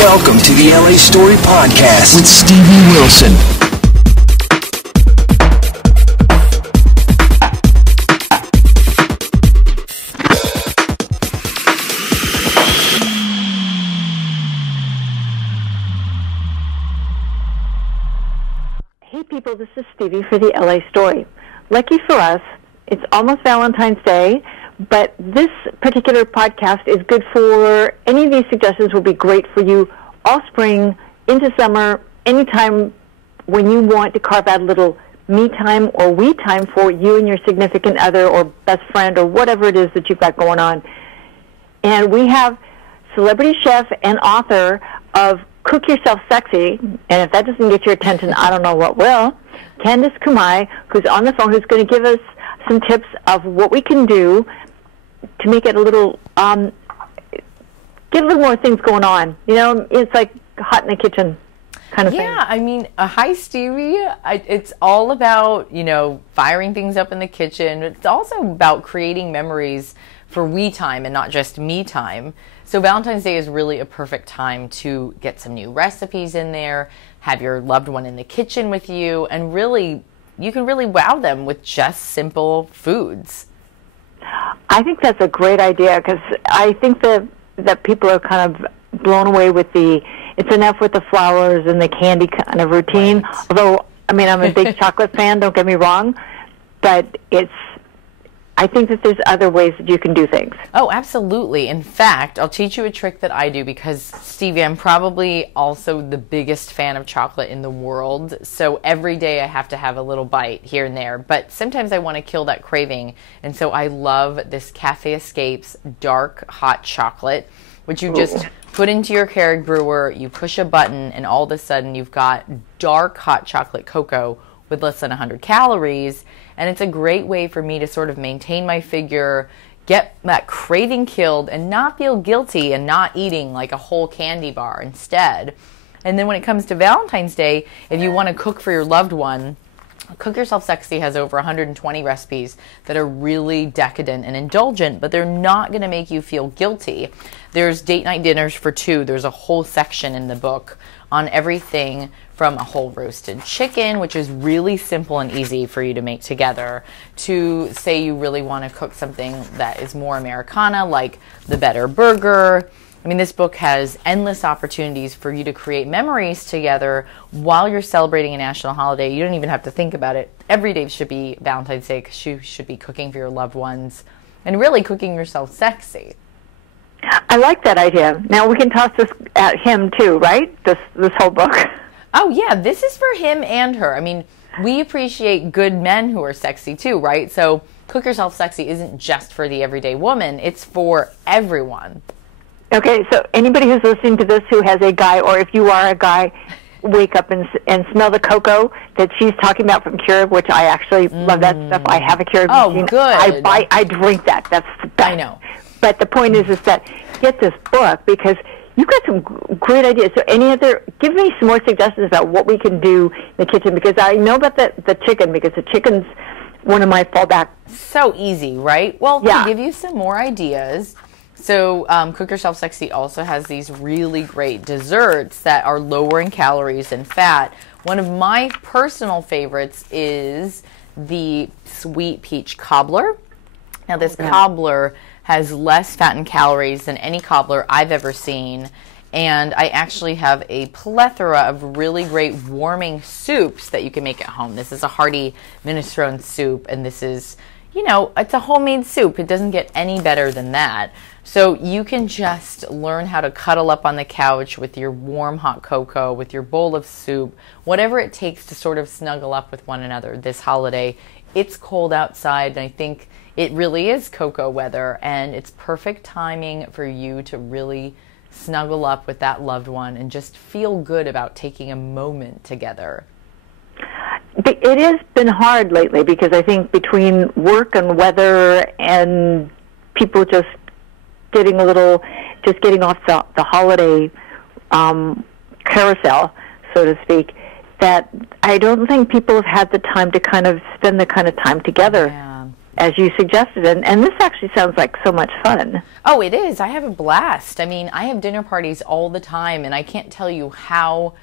Welcome to the LA Story Podcast with Stevie Wilson. Hey people, this is Stevie for the LA Story. Lucky for us, it's almost Valentine's Day, but this particular podcast is good for, any of these suggestions will be great for you all spring, into summer, anytime when you want to carve out a little me time or we time for you and your significant other or best friend or whatever it is that you've got going on. And we have celebrity chef and author of Cook Yourself Sexy, and if that doesn't get your attention, I don't know what will, Candice Kumai, who's on the phone, who's going to give us some tips of what we can do to make it a little, get a little more things going on. You know, it's like hot in the kitchen kind of thing. Yeah, I mean, hi, Stevie. It's all about, you know, firing things up in the kitchen. It's also about creating memories for we time and not just me time. So Valentine's Day is really a perfect time to get some new recipes in there, have your loved one in the kitchen with you, and really, you can really wow them with just simple foods. I think that's a great idea because I think that people are kind of blown away with it's enough with the flowers and the candy kind of routine. Right. Although, I mean, I'm a big chocolate fan, don't get me wrong, but I think that there's other ways that you can do things. Oh, absolutely. In fact, I'll teach you a trick that I do because, Stevie, I'm probably also the biggest fan of chocolate in the world. So every day I have to have a little bite here and there. But sometimes I want to kill that craving. And so I love this Cafe Escapes dark hot chocolate, which you just put into your Keurig brewer, you push a button, and all of a sudden you've got dark hot chocolate cocoa with less than 100 calories. And it's a great way for me to sort of maintain my figure, get that craving killed, and not feel guilty and not eating like a whole candy bar instead. And then when it comes to Valentine's Day, if you want to cook for your loved one, Cook Yourself Sexy has over 120 recipes that are really decadent and indulgent, but they're not going to make you feel guilty. There's date night dinners for two. There's a whole section in the book on everything from a whole roasted chicken, which is really simple and easy for you to make together, to say you really want to cook something that is more Americana, like the Better Burger. I mean, this book has endless opportunities for you to create memories together while you're celebrating a national holiday. You don't even have to think about it. Every day should be Valentine's Day because you should be cooking for your loved ones and really cooking yourself sexy. I like that idea. Now we can toss this at him too, right? This whole book. Oh, yeah, this is for him and her. I mean, we appreciate good men who are sexy too, right? So Cook Yourself Sexy isn't just for the everyday woman. It's for everyone. Okay, so anybody who's listening to this who has a guy, or if you are a guy, wake up and smell the cocoa that she's talking about from Keurig, which I actually love that stuff. I have a Keurig machine. Good. I drink that. That's the best. I know. But the point is that get this book because you've got some great ideas. So give me some more suggestions about what we can do in the kitchen, because I know about the chicken, because the chicken's one of my fallback. So easy, right? Well, yeah. To give you some more ideas, so Cook Yourself Sexy also has these really great desserts that are lower in calories and fat. One of my personal favorites is the sweet peach cobbler. Now, this cobbler has less fat and calories than any cobbler I've ever seen. And I actually have a plethora of really great warming soups that you can make at home. This is a hearty minestrone soup, and this is, you know, it's a homemade soup. It doesn't get any better than that. So you can just learn how to cuddle up on the couch with your warm hot cocoa, with your bowl of soup, whatever it takes to sort of snuggle up with one another this holiday. It's cold outside, and I think it really is cocoa weather, and it's perfect timing for you to really snuggle up with that loved one and just feel good about taking a moment together. It has been hard lately because I think between work and weather and people just getting off the holiday carousel, so to speak, that I don't think people have had the time to kind of spend the kind of time together. Yeah. as you suggested. And this actually sounds like so much fun. Oh, it is. I have a blast. I mean, I have dinner parties all the time, and I can't tell you how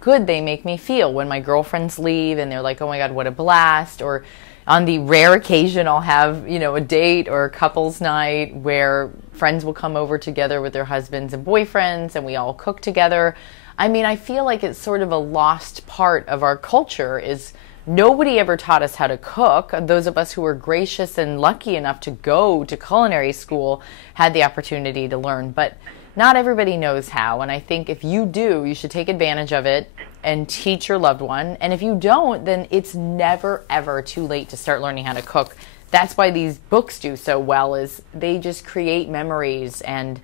good they make me feel when my girlfriends leave and they're like, oh my God, what a blast. Or on the rare occasion, I'll have, a date or a couples night where friends will come over together with their husbands and boyfriends and we all cook together. I mean, I feel like it's sort of a lost part of our culture is nobody ever taught us how to cook. Those of us who were gracious and lucky enough to go to culinary school had the opportunity to learn, but not everybody knows how. And I think if you do, you should take advantage of it and teach your loved one. And if you don't, then it's never, ever too late to start learning how to cook. That's why these books do so well, is they just create memories, and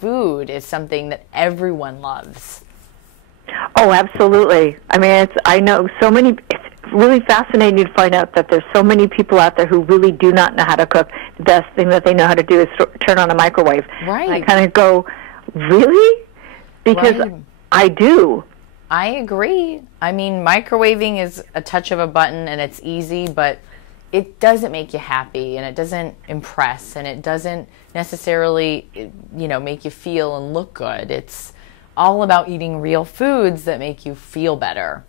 food is something that everyone loves. Oh, absolutely. I mean, I know so many. It's really fascinating to find out that there's so many people out there who really do not know how to cook. The best thing that they know how to do is turn on a microwave. Right. And I kind of go, really? Because right. I do. I agree. I mean, microwaving is a touch of a button and it's easy, but it doesn't make you happy, and it doesn't impress, and it doesn't necessarily, make you feel and look good. It's all about eating real foods that make you feel better.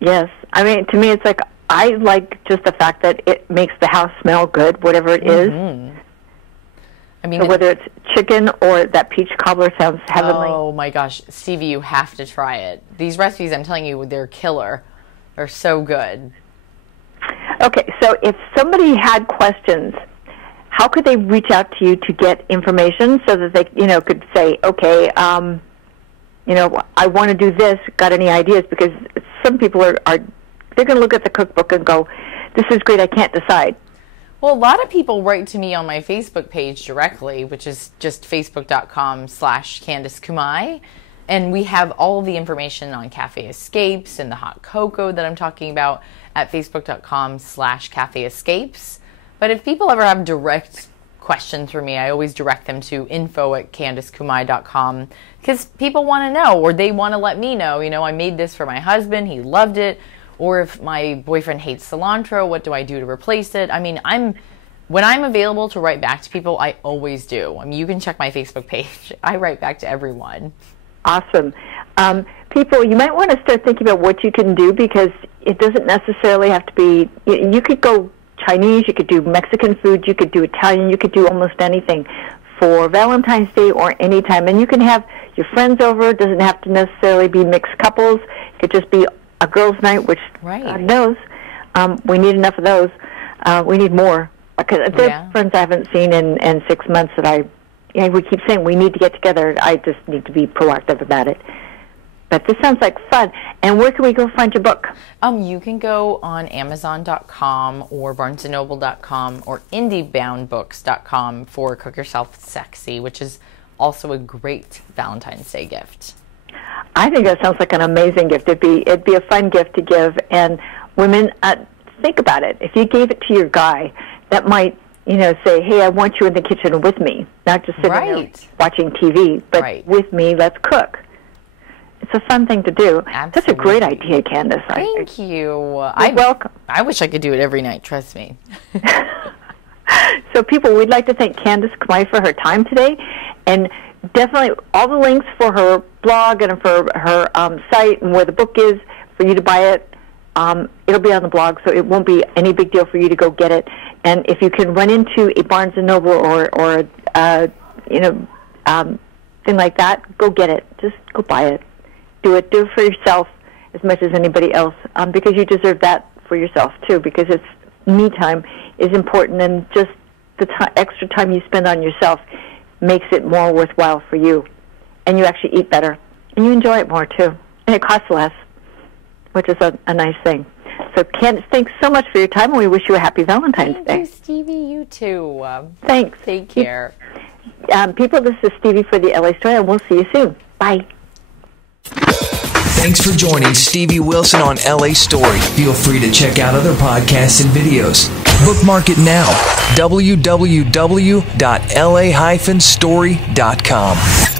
Yes. I mean, to me, it's like, I like just the fact that it makes the house smell good, whatever it is. I mean, so whether it's chicken or that peach cobbler sounds heavenly. Oh my gosh, Stevie, you have to try it. These recipes, I'm telling you, they're killer. They're so good. Okay, so if somebody had questions, how could they reach out to you to get information so that they, could say, okay, I want to do this. Got any ideas? Because some people are they're going to look at the cookbook and go, this is great, I can't decide. Well, a lot of people write to me on my Facebook page directly, which is just facebook.com/Candice Kumai. And we have all the information on Cafe Escapes and the hot cocoa that I'm talking about at facebook.com/Cafe Escapes. But if people ever have direct questions for me, I always direct them to info@CandiceKumai.com, because people want to know, or they want to let me know, I made this for my husband, he loved it. Or if my boyfriend hates cilantro, what do I do to replace it? I mean, when I'm available to write back to people, I always do. I mean, you can check my Facebook page. I write back to everyone. Awesome. People, you might want to start thinking about what you can do, because it doesn't necessarily have to be, you could go Chinese, you could do Mexican food, you could do Italian, you could do almost anything for Valentine's Day or any time. And you can have your friends over. It doesn't have to necessarily be mixed couples. It could just be a girls' night, which God knows. We need enough of those. We need more. Because there are friends I haven't seen in 6 months that we keep saying we need to get together. I just need to be proactive about it. But this sounds like fun. And where can we go find your book? You can go on Amazon.com or BarnesandNoble.com or IndieBoundBooks.com for Cook Yourself Sexy, which is also a great Valentine's Day gift. I think that sounds like an amazing gift. It'd be a fun gift to give. And women, think about it. If you gave it to your guy, that might, say, hey, I want you in the kitchen with me, not just sitting there watching TV, but with me, let's cook. It's a fun thing to do. Absolutely. That's a great idea, Candice. Thank you. You're welcome. I wish I could do it every night, trust me. So people, we'd like to thank Candice Kumai for her time today, and definitely all the links for her blog and for her site and where the book is for you to buy it. It'll be on the blog, so it won't be any big deal for you to go get it. And if you can run into a Barnes & Noble or thing like that, go get it. Just go buy it. Do it for yourself as much as anybody else, because you deserve that for yourself too, because it's me time is important, and just the extra time you spend on yourself makes it more worthwhile for you, and you actually eat better, and you enjoy it more too, and it costs less, which is a nice thing. So Candice, thanks so much for your time, and we wish you a happy Valentine's Day. Thank you, Stevie. You too. Thanks. Take care. People, this is Stevie for the LA Story, and we'll see you soon. Bye. Thanks for joining Stevie Wilson on LA Story. Feel free to check out other podcasts and videos. Bookmark it now. www.la-story.com